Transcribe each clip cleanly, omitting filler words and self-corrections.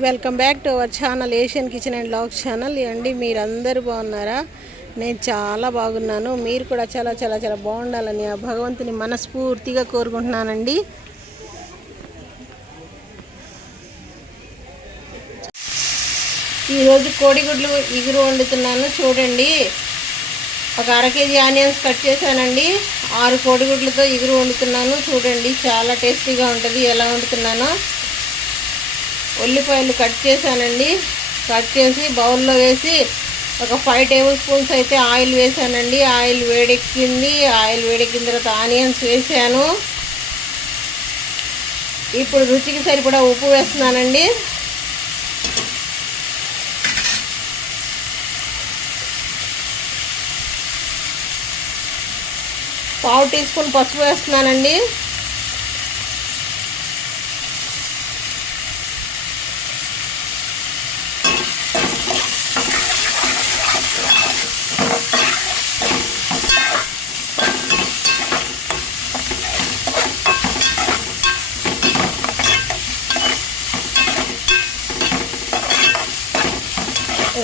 Welcome back to our channel Asian kitchen and vlogs channel. అండి మీరందరూ బాగున్నారా? నేను చాలా బాగున్నాను. మీరు కూడా చాలా చాలా చాలా బాగుండాలని ఆ భగవంతుని మనస్ఫూర్తిగా కోరుకుంటున్నానండి. ఈరోజు కోడిగుడ్లు ఇగురు వండుతున్నాను. చూడండి, ఒక అర కేజీ ఆనియన్స్ కట్ చేశానండి. 6 కోడిగుడ్లతో ఇగురు వండుతున్నాను. చూడండి, చాలా టేస్టీగా ఉంటుంది. ఎలా వండుతున్నానో ఉల్లిపాయలు కట్ చేశానండి. కట్ చేసి బౌల్లో వేసి ఒక 5 టేబుల్ స్పూన్స్ అయితే ఆయిల్ వేసానండి. ఆయిల్ వేడెక్కింది. ఆయిల్ వేడెక్కిన తర్వాత ఆనియన్స్ వేసాను. ఇప్పుడు రుచికి సరిపడా ఉప్పు వేస్తున్నానండి. పావు టీ స్పూన్ పసుపు వేస్తున్నానండి.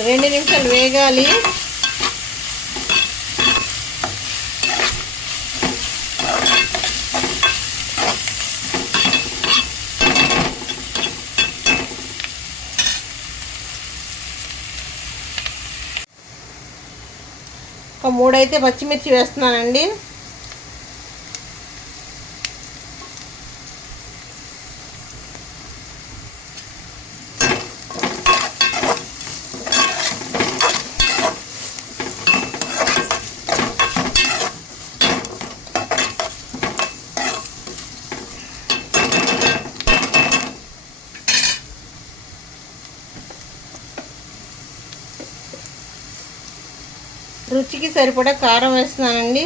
రెండు నిమిషాలు వేగాలి. ఒక 3 అయితే పచ్చిమిర్చి వేస్తున్నానండి. రుచికి సరిపడా కారం వేస్తున్నానండి.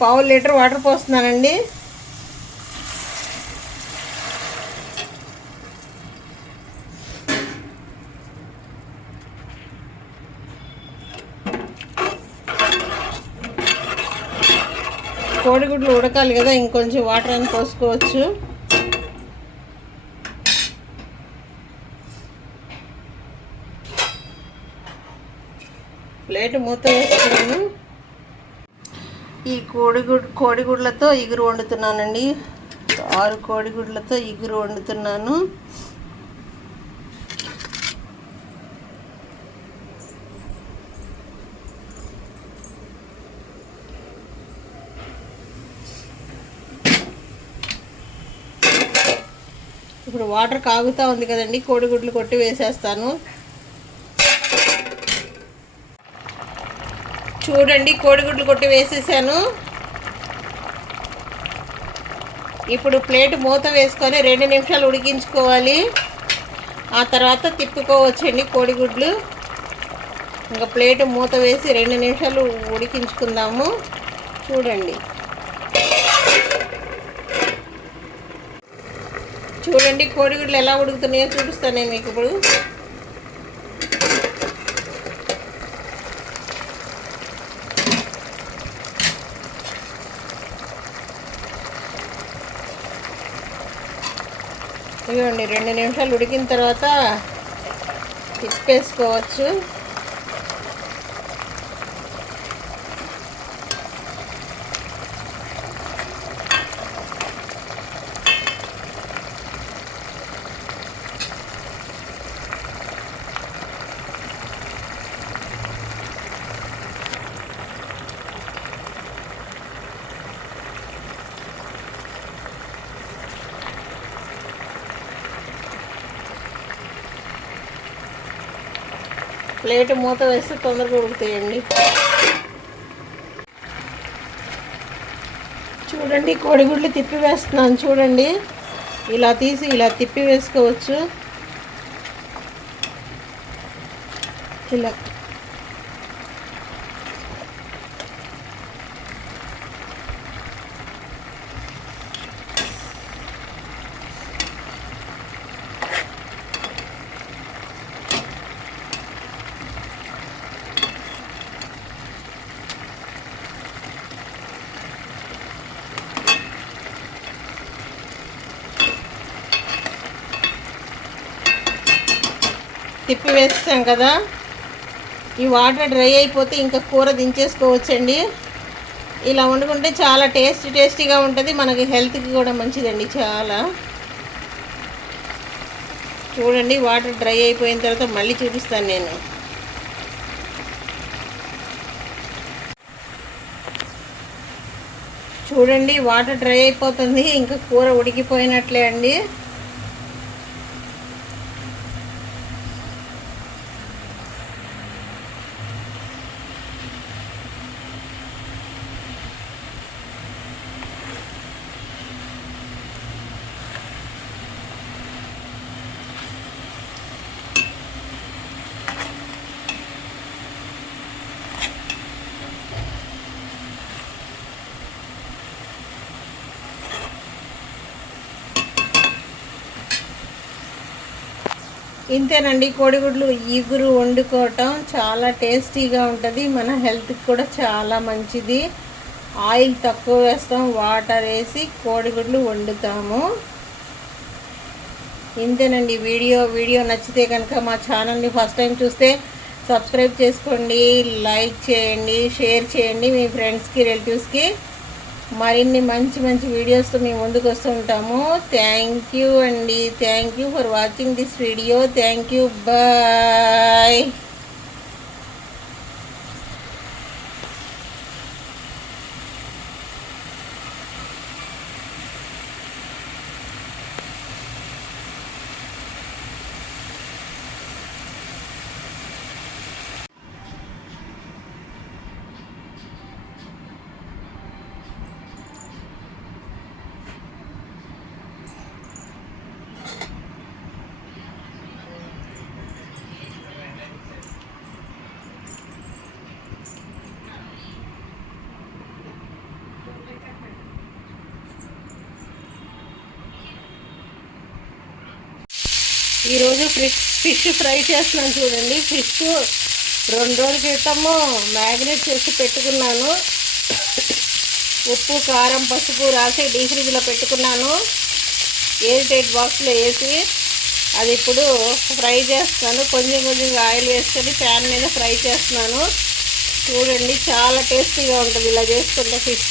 పావు లీటర్ వాటర్ పోస్తున్నానండి. కోడిగుడ్లు ఉడకాలి కదా, ఇంకొంచెం వాటర్ అని పోసుకోవచ్చు. ప్లేట్ మూత వేస్తున్నాను. ఈ కోడిగుడ్లతో ఇగురు వండుతున్నానండి. 6 కోడిగుడ్లతో ఇగురు వండుతున్నాను. ఇప్పుడు వాటర్ కాగుతూ ఉంది కదండి, కోడిగుడ్లు కొట్టి వేసేస్తాను. చూడండి, కోడిగుడ్లు కొట్టి వేసేసాను. ఇప్పుడు ప్లేట్ మూత వేసుకొని 2 నిమిషాలు ఉడికించుకోవాలి. ఆ తర్వాత తిప్పుకోవచ్చండి కోడిగుడ్లు. ఇంకా ప్లేట్ మూత వేసి 2 నిమిషాలు ఉడికించుకుందాము. చూడండి చూడండి కోడిగుడ్లు ఎలా ఉడుకుతున్నాయో చూపిస్తాను నేను మీకు ఇప్పుడు. ఇవ్వండి, 2 నిమిషాలు ఉడికిన తర్వాత తిప్పేసుకోవచ్చు. ప్లేట్ మూత వేస్తే తొందరగా ఉడుకుతాయండి. చూడండి, కోడిగుడ్లు తిప్పి వేస్తున్నాను. చూడండి, ఇలా తీసి ఇలా తిప్పి వేసుకోవచ్చు. ఇలా తిప్పి వేస్తాం కదా, ఈ వాటర్ డ్రై అయిపోతే ఇంకా కూర దించేసుకోవచ్చండి. ఇలా వండుకుంటే చాలా టేస్టీగా ఉంటుంది, మనకి హెల్త్కి కూడా మంచిదండి చాలా. చూడండి వాటర్ డ్రై అయిపోయిన తర్వాత మళ్ళీ చూపిస్తాను నేను. చూడండి వాటర్ డ్రై అయిపోతుంది, ఇంకా కూర ఉడికిపోయినట్లే అండి. ఇంతేనండి, కోడిగుడ్లు ఇగురు వండుకోవటం చాలా టేస్టీగా ఉంటుంది, మన హెల్త్కి కూడా చాలా మంచిది. ఆయిల్ తక్కువ వేస్తాం, వాటర్ వేసి కోడిగుడ్లు వండుతాము. ఇంతేనండి వీడియో నచ్చితే కనుక మా ఛానల్ని ఫస్ట్ టైం చూస్తే సబ్స్క్రైబ్ చేసుకోండి, లైక్ చేయండి, షేర్ చేయండి మీ ఫ్రెండ్స్కి, రిలేటివ్స్కి. మరిన్ని మంచి వీడియోస్తో మేము ముందుకు వస్తూ ఉంటాము. థ్యాంక్ యూ అండి, thank you for watching this video. Thank you, bye. ఈరోజు ఫిష్ ఫ్రై చేస్తున్నాను చూడండి. ఫిష్ 2 రోజుల క్రితము మ్యారినేట్ చేసి పెట్టుకున్నాను. ఉప్పు, కారం, పసుపు రాసి డీ ఫ్రిడ్జ్లో పెట్టుకున్నాను, ఎయిర్ టైట్ బాక్స్లో వేసి. అది ఇప్పుడు ఫ్రై చేస్తాను. కొంచెం ఆయిల్ వేసుకొని ప్యాన్ మీద ఫ్రై చేస్తున్నాను. చూడండి చాలా టేస్టీగా ఉంటుంది ఇలా చేసుకుంటే. ఫిష్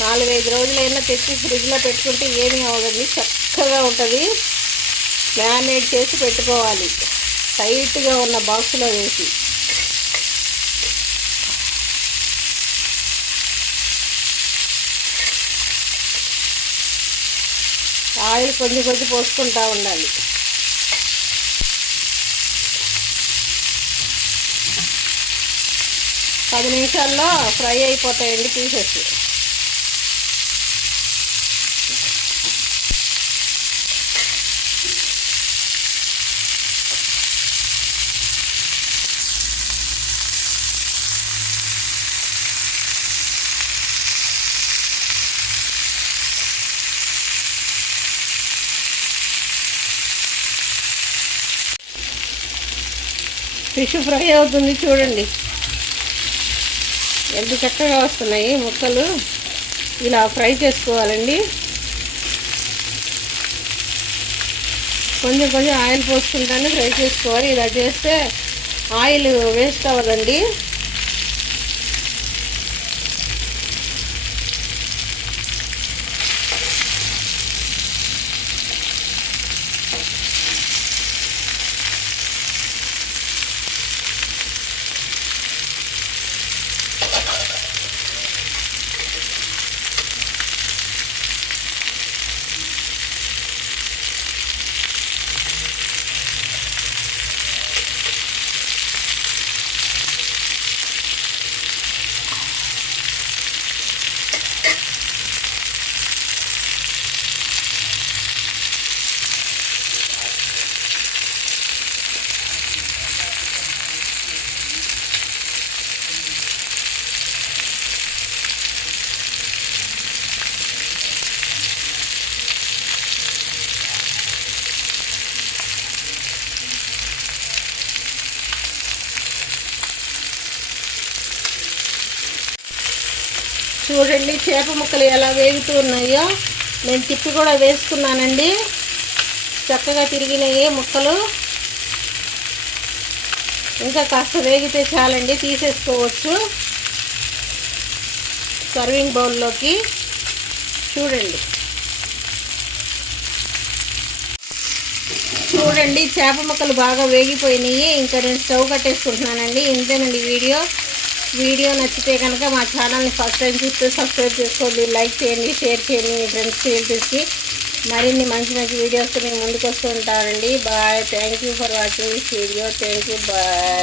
4-5 రోజులైనా తెచ్చి ఫ్రిడ్జ్లో పెట్టుకుంటే ఏమీ అవ్వదండి, చక్కగా ఉంటుంది. మ్యారినేట్ చేసి పెట్టుకోవాలి టైట్గా ఉన్న బాక్స్లో వేసి. ఆయిల్ కొంచెం పోసుకుంటూ ఉండాలి. పది నిమిషాల్లో ఫ్రై అయిపోతాయండి పీసెస్. ఫిష్ ఫ్రై అవుతుంది చూడండి, ఎంత చక్కగా వస్తున్నాయి ముక్కలు. ఇలా ఫ్రై చేసుకోవాలండి. కొంచెం ఆయిల్ పోసుకుంటానే ఫ్రై చేసుకోవాలి. ఇలా చేస్తే ఆయిల్ వేస్ట్ అవ్వదండి. చూడండి చేప ముక్కలు ఎలా వేగుతూ ఉన్నాయో. నేను తిప్పి కూడా వేసుకున్నానండి. చక్కగా తిరిగినాయి ముక్కలు. ఇంకా కాస్త వేగితే చాలండి, తీసేసుకోవచ్చు సర్వింగ్ బౌల్లోకి. చూడండి చేప ముక్కలు బాగా వేగిపోయినాయి. ఇంకా నేను స్టవ్ కట్టేసుకుంటున్నానండి. ఇంతేనండి వీడియో నచ్చితే కనుక మా ఛానల్ని ఫస్ట్ టైం చూస్తే సబ్స్క్రైబ్ చేసుకోండి, లైక్ చేయండి, షేర్ చేయండి మీ ఫ్రెండ్స్ రిలేటివ్స్కి. మరిన్ని మంచి మంచి వీడియోస్తో మేము ముందుకు వస్తూ ఉంటానండి. Bye. Thank you for watching this video. Thank you. Bye.